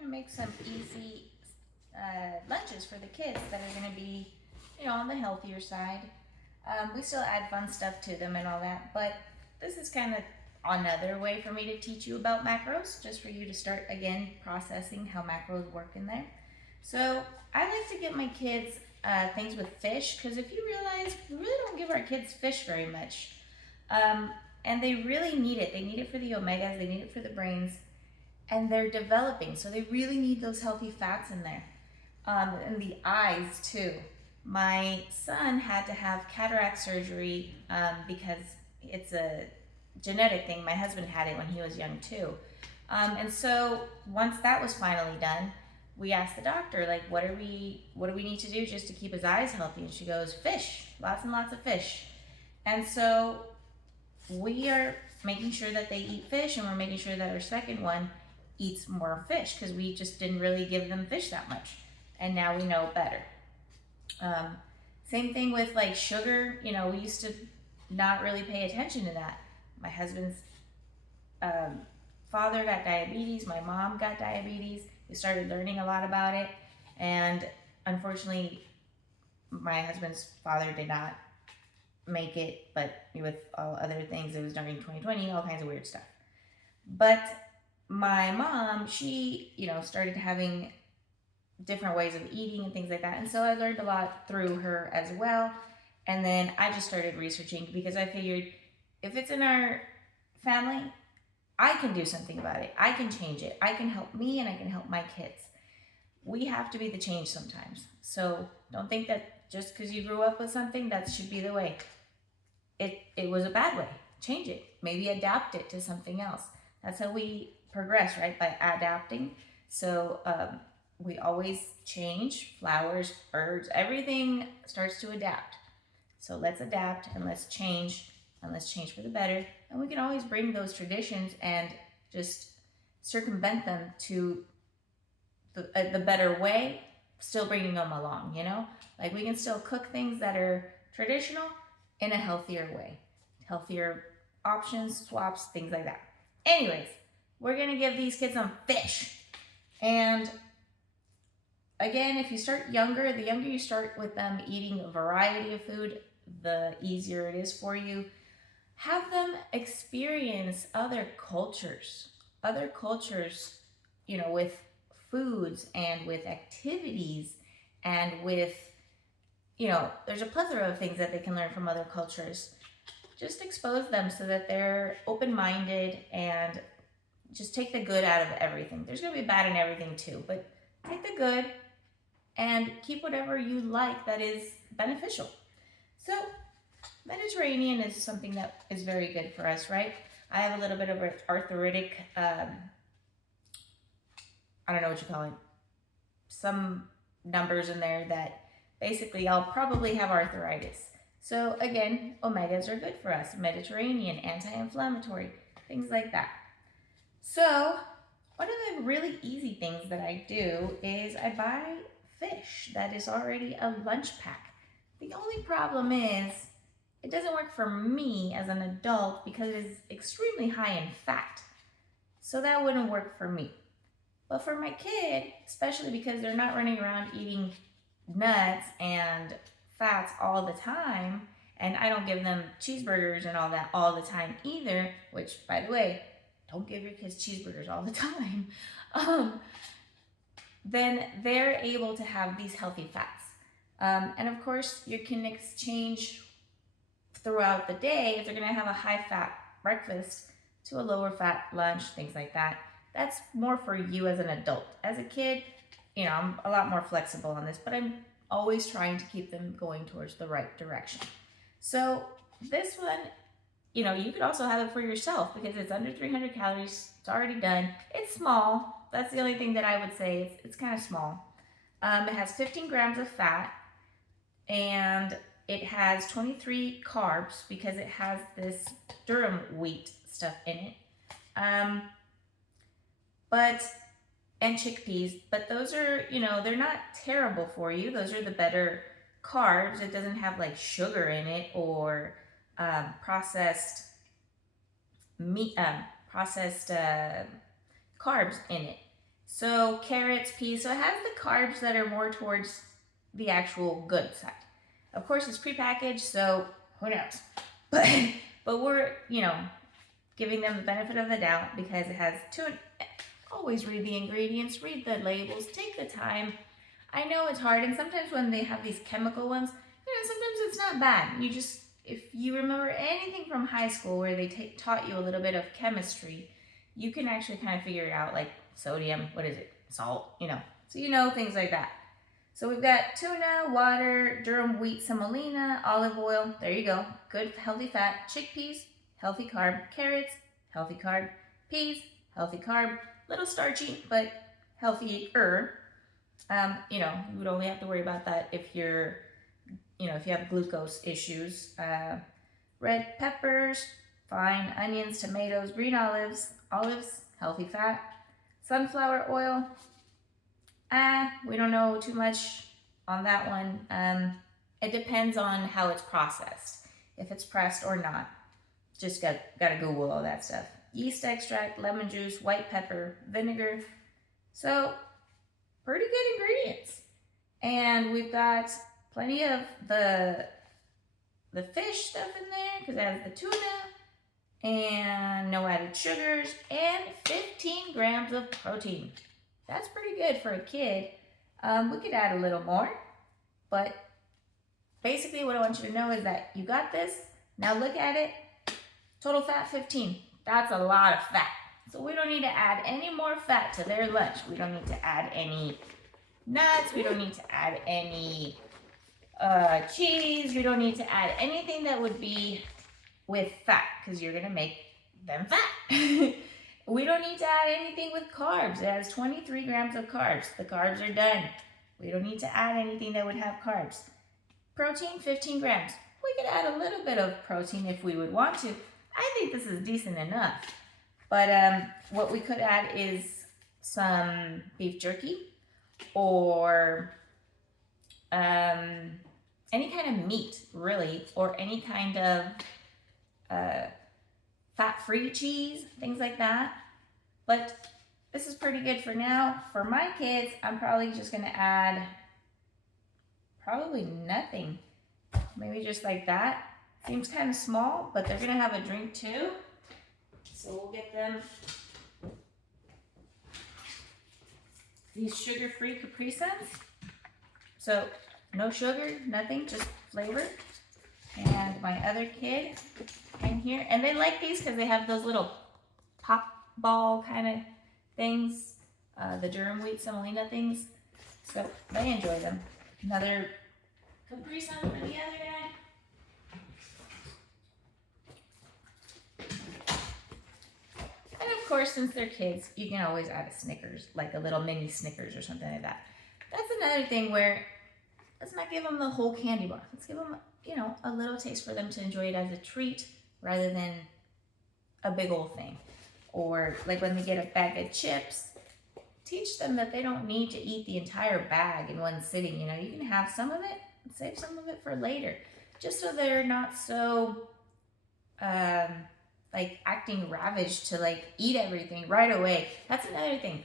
going to make some easy lunches for the kids that are going to be, on the healthier side. We still add fun stuff to them and all that, but this is kind of another way for me to teach you about macros, just for you to start again processing how macros work in there. So I like to get my kids things with fish, because if you realize, we really don't give our kids fish very much. And they really need it. They need it for the omegas, they need it for the brains, and they're developing, so they really need those healthy fats in there. And the eyes too. My son had to have cataract surgery because it's a genetic thing. My husband had it when he was young too. And so once that was finally done, we asked the doctor, like, what do we need to do just to keep his eyes healthy? And she goes, fish, lots and lots of fish. And so we are making sure that they eat fish, and we're making sure that our second one eats more fish, because we just didn't really give them fish that much, and now we know better. Same thing with like sugar. We used to not really pay attention to that. My husband's father got diabetes, my mom got diabetes. We started learning a lot about it, and unfortunately my husband's father did not make it, but with all other things, it was during 2020, all kinds of weird stuff. But my mom, she started having different ways of eating and things like that, and so I learned a lot through her as well. And then I just started researching, because I figured if it's in our family, I can do something about it. I can change it. I can help me, and I can help my kids. We have to be the change sometimes. So don't think that just because you grew up with something, that should be the way. It was a bad way. Change it. Maybe adapt it to something else. That's how we progress, right? By adapting. So we always change. Flowers, birds, everything starts to adapt. So let's adapt, and let's change, and let's change for the better. And we can always bring those traditions and just circumvent them to the better way, still bringing them along, Like, we can still cook things that are traditional in a healthier way. Healthier options, swaps, things like that. Anyways, we're going to give these kids some fish. And again, if you start younger, the younger you start with them eating a variety of food, the easier it is for you. Have them experience other cultures, with foods and with activities, and with, there's a plethora of things that they can learn from other cultures. Just expose them so that they're open-minded, and just take the good out of everything. There's going to be bad in everything too, but take the good and keep whatever you like that is beneficial. So Mediterranean is something that is very good for us, right? I have a little bit of arthritic, I don't know what you call it, some numbers in there that basically I'll probably have arthritis. So again, omegas are good for us. Mediterranean, anti-inflammatory, things like that. So one of the really easy things that I do is I buy fish that is already a lunch pack. The only problem is it doesn't work for me as an adult, because it is extremely high in fat. So that wouldn't work for me. But for my kid, especially because they're not running around eating nuts and fats all the time, and I don't give them cheeseburgers and all that all the time either, which, by the way, don't give your kids cheeseburgers all the time, then they're able to have these healthy fats. And of course, you can exchange throughout the day. If they're going to have a high-fat breakfast to a lower-fat lunch, things like that, that's more for you as an adult. As a kid, I'm a lot more flexible on this, but I'm always trying to keep them going towards the right direction. So this one, you could also have it for yourself, because it's under 300 calories. It's already done. It's small. That's the only thing that I would say. It's kind of small. It has 15 grams of fat, and it has 23 carbs, because it has this durum wheat stuff in it. And chickpeas, but those are, they're not terrible for you. Those are the better carbs. It doesn't have like sugar in it, or processed meat, carbs in it. So carrots, peas, so it has the carbs that are more towards the actual good side. Of course, it's prepackaged, so who knows? But but we're, giving them the benefit of the doubt because it has two. Always read the ingredients, read the labels, take the time. I know it's hard, and sometimes when they have these chemical ones, sometimes it's not bad. You just, if you remember anything from high school where they taught you a little bit of chemistry, you can actually kind of figure it out, like sodium, what is it, salt, so things like that. So we've got tuna, water, durum wheat semolina, olive oil, there you go, good healthy fat, chickpeas, healthy carb, carrots, healthy carb, peas, healthy carb, little starchy, but healthier. You would only have to worry about that if you're, if you have glucose issues. Red peppers, fine onions, tomatoes, green olives, healthy fat, sunflower oil. We don't know too much on that one. It depends on how it's processed, if it's pressed or not. Just gotta Google all that stuff. Yeast extract, lemon juice, white pepper, vinegar. So, pretty good ingredients. And we've got plenty of the fish stuff in there because it has the tuna and no added sugars and 15 grams of protein. That's pretty good for a kid. We could add a little more, but basically what I want you to know is that you got this. Now look at it. Total fat 15. That's a lot of fat. So we don't need to add any more fat to their lunch. We don't need to add any nuts. We don't need to add any cheese. We don't need to add anything that would be with fat because you're going to make them fat. We don't need to add anything with carbs. It has 23 grams of carbs. The carbs are done. We don't need to add anything that would have carbs. Protein, 15 grams. We could add a little bit of protein if we would want to. I think this is decent enough. But what we could add is some beef jerky or any kind of meat, really, or any kind of fat-free cheese, things like that. But this is pretty good for now. For my kids, I'm probably just going to add probably nothing. Maybe just like that. Seems kind of small, but they're going to have a drink too. So we'll get them these sugar-free Capri Suns. So no sugar, nothing, just flavor. And my other kid in here. And they like these because they have those little pop ball kind of things. The durum wheat semolina things. So they enjoy them. Another Capri Sun for the other guy. And of course, since they're kids, you can always add a Snickers, like a little mini Snickers or something like that. That's another thing where let's not give them the whole candy bar. Let's give them, a little taste for them to enjoy it as a treat rather than a big old thing. Or like when they get a bag of chips, teach them that they don't need to eat the entire bag in one sitting. You can have some of it and save some of it for later, just so they're not so acting ravaged to eat everything right away. That's another thing.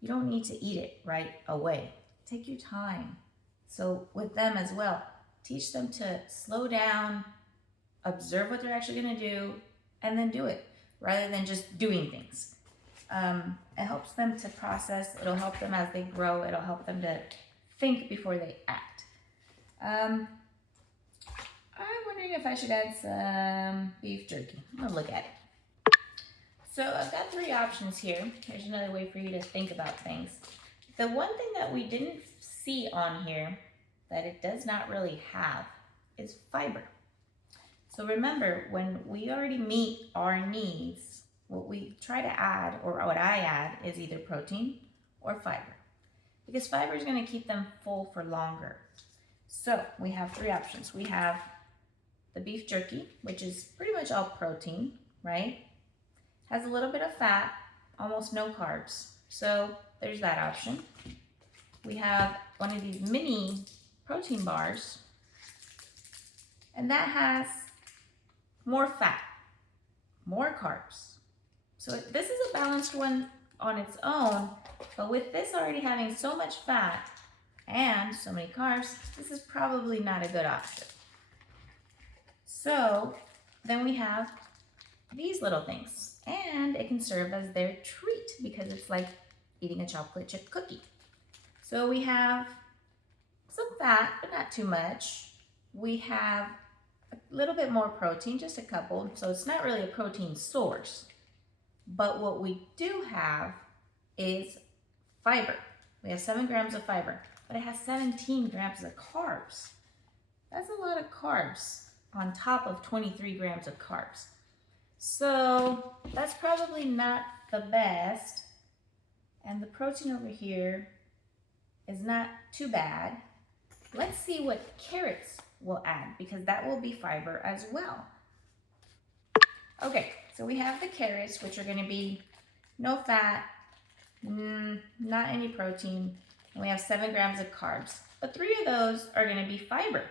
You don't need to eat it right away. Take your time. So with them as well, teach them to slow down, observe what they're actually going to do, and then do it rather than just doing things. It helps them to process. It'll help them as they grow. It'll help them to think before they act. I'm wondering if I should add some beef jerky. I'm going to look at it. So I've got 3 options here. Here's another way for you to think about things. The one thing that we didn't see on here that it does not really have is fiber. So remember, when we already meet our needs, what we try to add, or what I add, is either protein or fiber. Because fiber is going to keep them full for longer. So we have 3 options. We have the beef jerky, which is pretty much all protein, right? Has a little bit of fat, almost no carbs. So there's that option. We have one of these mini protein bars, and that has more fat, more carbs. So this is a balanced one on its own, but with this already having so much fat and so many carbs, this is probably not a good option. So then we have these little things, and it can serve as their treat because it's like eating a chocolate chip cookie. So we have some fat, but not too much. We have a little bit more protein, just a couple, so it's not really a protein source. But what we do have is fiber. We have 7 grams of fiber, but it has 17 grams of carbs. That's a lot of carbs on top of 23 grams of carbs. So that's probably not the best. And the protein over here is not too bad. Let's see what carrots will add, because that will be fiber as well. Okay, so we have the carrots, which are going to be no fat, not any protein, and we have 7 grams of carbs. But 3 of those are going to be fiber.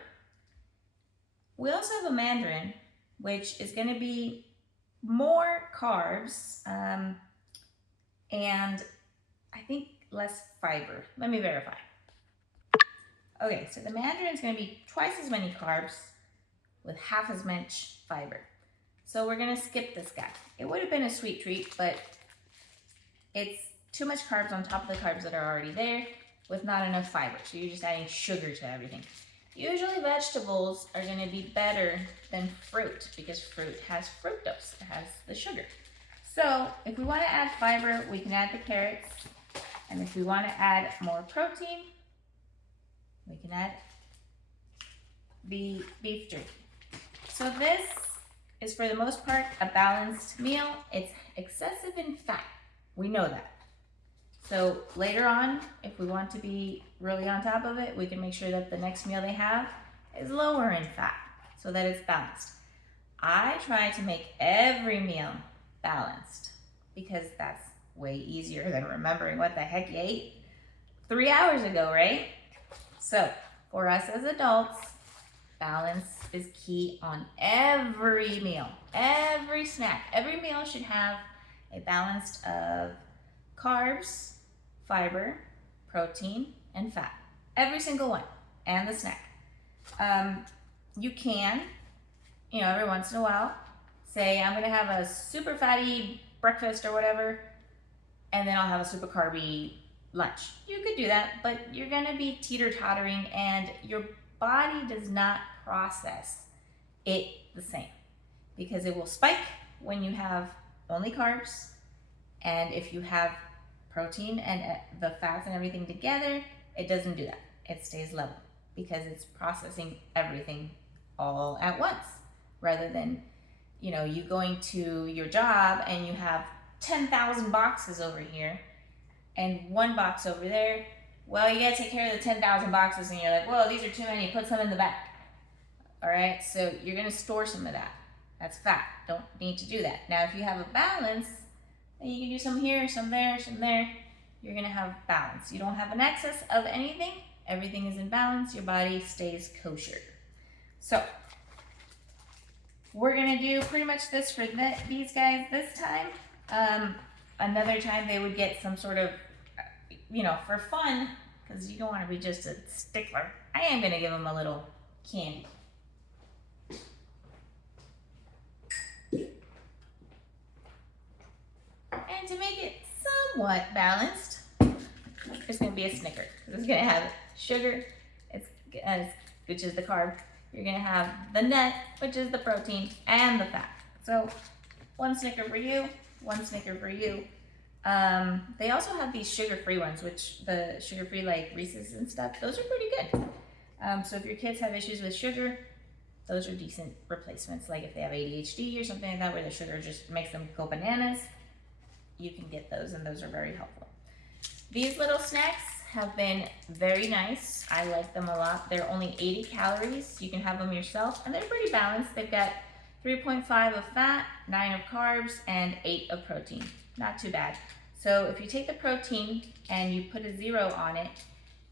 We also have a mandarin, which is going to be more carbs, and I think less fiber. Let me verify. Okay, so the mandarin is going to be twice as many carbs with half as much fiber. So we're going to skip this guy. It would have been a sweet treat, but it's too much carbs on top of the carbs that are already there with not enough fiber. So you're just adding sugar to everything. Usually vegetables are going to be better than fruit because fruit has fructose, it has the sugar. So if we want to add fiber, we can add the carrots. And if we want to add more protein, we can add the beef jerky. So this is for the most part a balanced meal. It's excessive in fat. We know that. So later on, if we want to be really on top of it, we can make sure that the next meal they have is lower in fat so that it's balanced. I try to make every meal balanced because that's way easier than remembering what the heck you ate 3 hours ago, right? So for us as adults, balance is key on every meal, every snack. Every meal should have a balance of carbs, fiber, protein, and fat. Every single one, and the snack. You can, every once in a while, say I'm gonna have a super fatty breakfast or whatever, and then I'll have a super carby lunch. You could do that, but you're gonna be teeter-tottering and your body does not process it the same because it will spike when you have only carbs, and if you have protein and the fats and everything together, it doesn't do that. It stays level because it's processing everything all at once rather than, you going to your job and you have 10,000 boxes over here and 1 box over there. Well, you gotta take care of the 10,000 boxes and you're like, whoa, these are too many, put some in the back. All right, so you're gonna store some of that. That's fat, don't need to do that. Now, if you have a balance, then you can do some here, some there, some there. You're gonna have balance. You don't have an excess of anything. Everything is in balance. Your body stays kosher. So we're gonna do pretty much this for these guys this time. Another time they would get some sort of, for fun, because you don't want to be just a stickler. I am gonna give them a little candy. And to make it somewhat balanced, it's going to be a Snicker. It's going to have sugar, which is the carb. You're going to have the nut, which is the protein, and the fat. So 1 Snicker for you, 1 Snicker for you. They also have these sugar-free ones, which the sugar-free like Reese's and stuff, those are pretty good. So if your kids have issues with sugar, those are decent replacements. Like if they have ADHD or something like that, where the sugar just makes them go bananas, you can get those, and those are very helpful. These little snacks have been very nice. I like them a lot. They're only 80 calories. You can have them yourself, and they're pretty balanced. They've got 3.5 of fat, 9 of carbs, and 8 of protein. Not too bad. So if you take the protein and you put a 0 on it,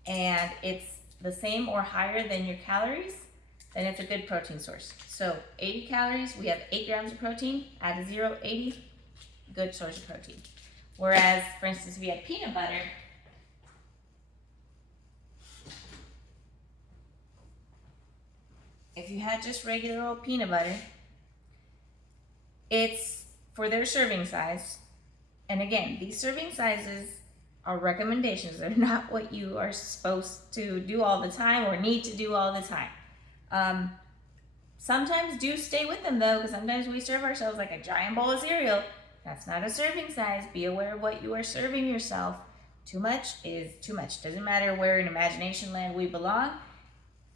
and it's the same or higher than your calories, then it's a good protein source. So 80 calories, we have 8 grams of protein, add a 0, 80, good source of protein. Whereas, for instance, if you had peanut butter, if you had just regular old peanut butter, it's for their serving size. And again, these serving sizes are recommendations. They're not what you are supposed to do all the time or need to do all the time. Sometimes do stay with them though, because sometimes we serve ourselves like a giant bowl of cereal. That's not a serving size. Be aware of what you are serving yourself. Too much is too much. Doesn't matter where in imagination land we belong.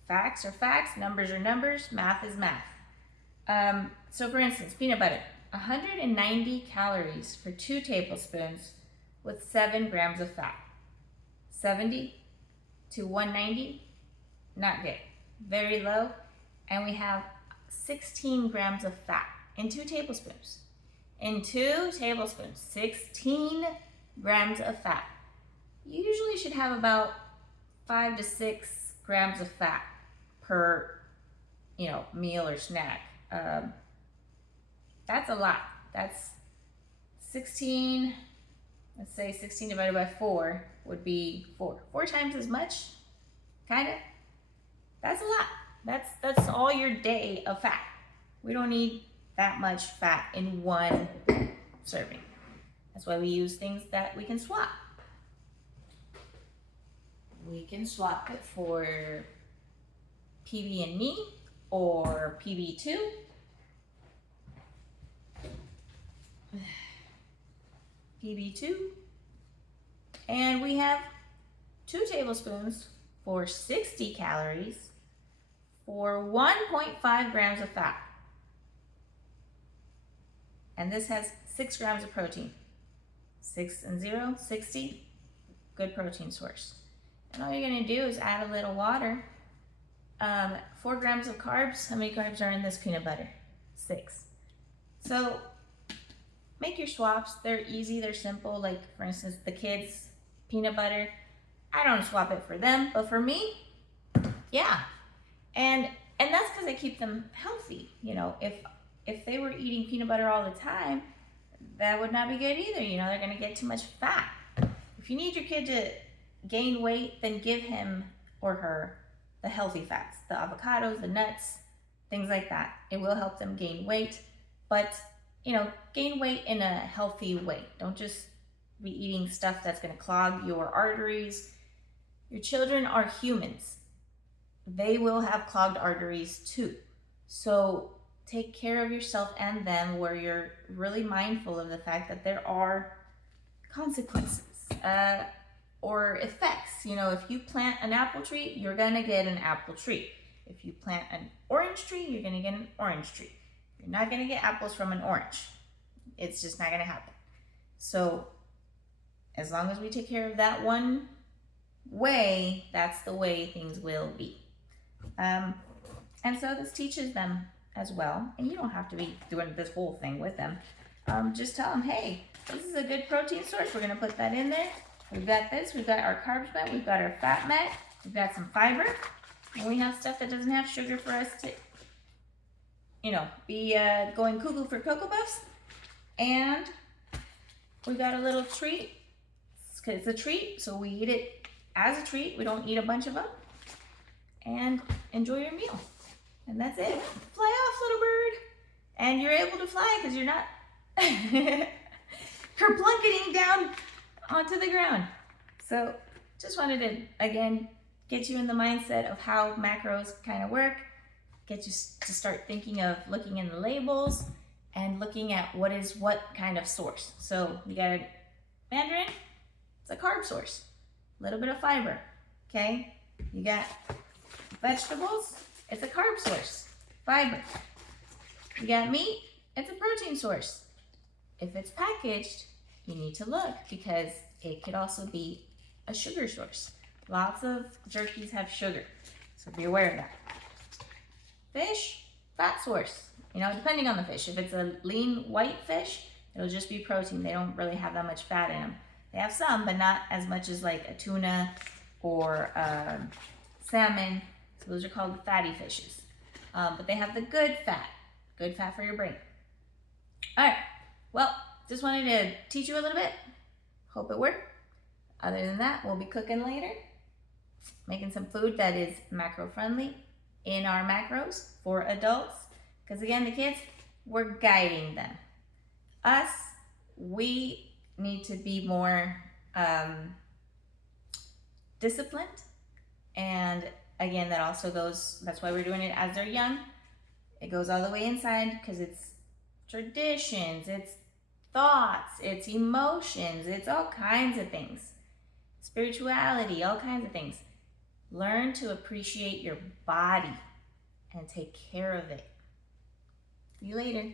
Facts are facts, numbers are numbers, math is math. So for instance, peanut butter, 190 calories for 2 tablespoons with 7 grams of fat. 70 to 190, not good. Very low. And we have 16 grams of fat in 2 tablespoons. In 2 tablespoons, 16 grams of fat. You usually should have about 5 to 6 grams of fat per, meal or snack. That's a lot. That's 16, let's say 16 divided by 4 would be 4. 4 times as much, kind of. That's a lot. That's all your day of fat. We don't need that much fat in one serving. That's why we use things that we can swap. We can swap it for PB&E or PB2. PB2. And we have 2 tablespoons for 60 calories for 1.5 grams of fat. And this has 6 grams of protein. 6 and 0, 60. Good protein source. And all you're going to do is add a little water. 4 grams of carbs. How many carbs are in this peanut butter? 6. So make your swaps. They're easy. They're simple. Like, for instance, the kids' peanut butter. I don't swap it for them, but for me, yeah. And that's because I keep them healthy. If they were eating peanut butter all the time, that would not be good either. They're going to get too much fat. If you need your kid to gain weight, then give him or her the healthy fats, the avocados, the nuts, things like that. It will help them gain weight, but gain weight in a healthy way. Don't just be eating stuff that's going to clog your arteries. Your children are humans. They will have clogged arteries too. So take care of yourself and them, where you're really mindful of the fact that there are consequences or effects. If you plant an apple tree, you're gonna get an apple tree. If you plant an orange tree, you're gonna get an orange tree. You're not gonna get apples from an orange. It's just not gonna happen. So as long as we take care of that one way, that's the way things will be. And so this teaches them as well. And you don't have to be doing this whole thing with them. Just tell them, hey, this is a good protein source. We're gonna put that in there. We've got this, we've got our carbs met, we've got our fat met, we've got some fiber, and we have stuff that doesn't have sugar for us to, be going cuckoo for Cocoa Puffs. And we got a little treat. It's a treat, so we eat it as a treat. We don't eat a bunch of them. And enjoy your meal. And that's it. Fly off, little bird. And you're able to fly because you're not kerplunketing down onto the ground. So just wanted to, again, get you in the mindset of how macros kind of work, get you to start thinking of looking in the labels and looking at what is what kind of source. So you got a mandarin, it's a carb source, a little bit of fiber, okay? You got vegetables, it's a carb source, fiber. You got meat, it's a protein source. If it's packaged, you need to look because it could also be a sugar source. Lots of jerkies have sugar, so be aware of that. Fish, fat source. Depending on the fish. If it's a lean white fish, it'll just be protein. They don't really have that much fat in them. They have some, but not as much as like a tuna or salmon. So those are called the fatty fishes. But they have the good fat for your brain. All right, well, just wanted to teach you a little bit, Hope it worked. Other than that, we'll be cooking later, making some food that is macro friendly in our macros for adults. Because again, the kids, we're guiding them. Us, we need to be more disciplined. And again, that also goes, that's why we're doing it as they're young. It goes all the way inside because it's traditions, it's thoughts, it's emotions, it's all kinds of things. Spirituality, all kinds of things. Learn to appreciate your body and take care of it. See you later.